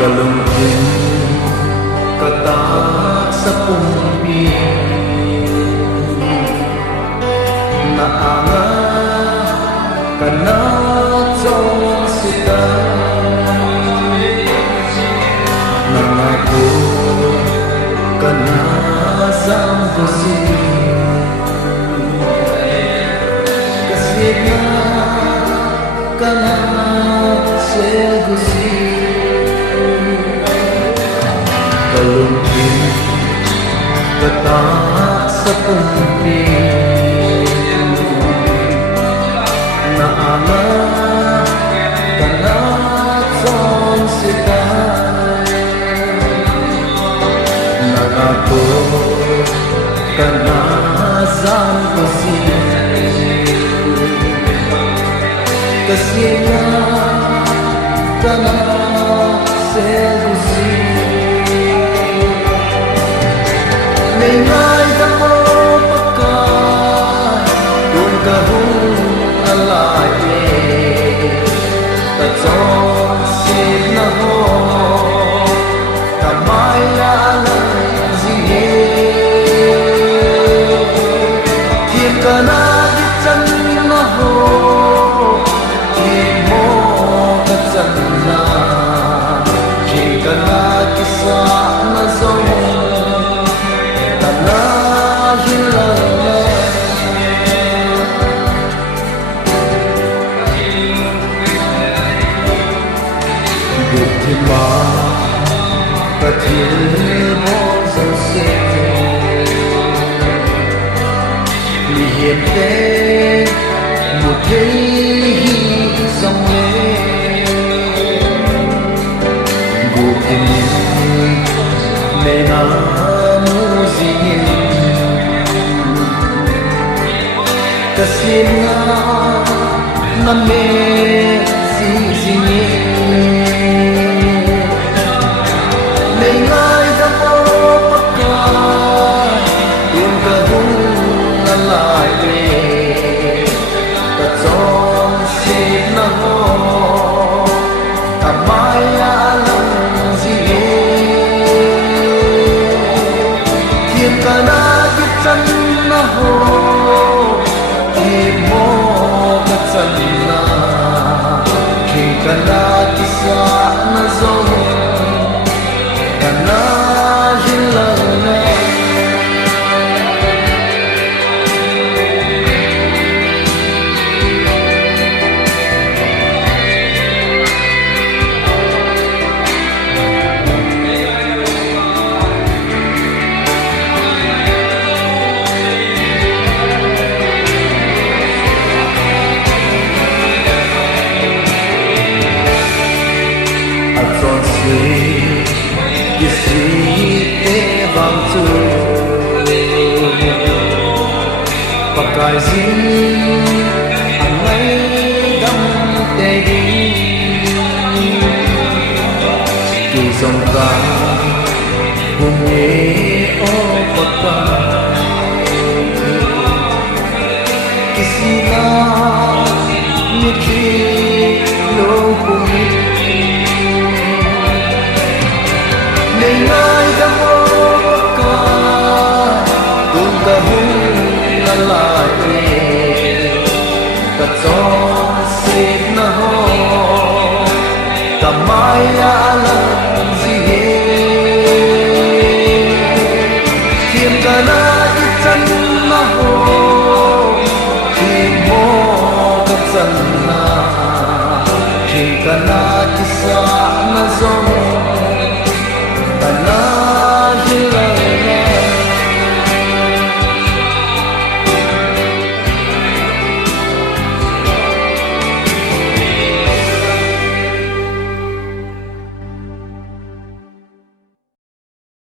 Kalungkin katak sa pumpi Naanga kanatong sita Nangako kanasang kusi Kasi na kanasang kusi Kalungkin katak sa pumpi Naanga kanatong sita Nangako kanasang kusi Kasi nga kanasang kusi May ngay damo pagkay Kung kahong alay Tatong sid na ho Kamay alay zingi Kim ka na gitan na ho Kim mo katsan na Kim ka na kisa na zong Katil mo sa sito Lihim te Mutay sa mwe Gukin Mena musingin Kasi na Name sisingin May ngay damo pagkay Kung kahong alay Tatong sid na ho Kamay alang sige Kim ka na gitan na ho Kim mo katsan na Kim ka na kisa na zong Pagkai zin ang may damte di Kisong ka bungi o pagkai Kisina niki lupumi Nengay damo pagkai Kung kahong Tatong sid na ho Kamay alang sige Kim ka na gitan na ho Kim mo katsan na Kim ka na kisa na zong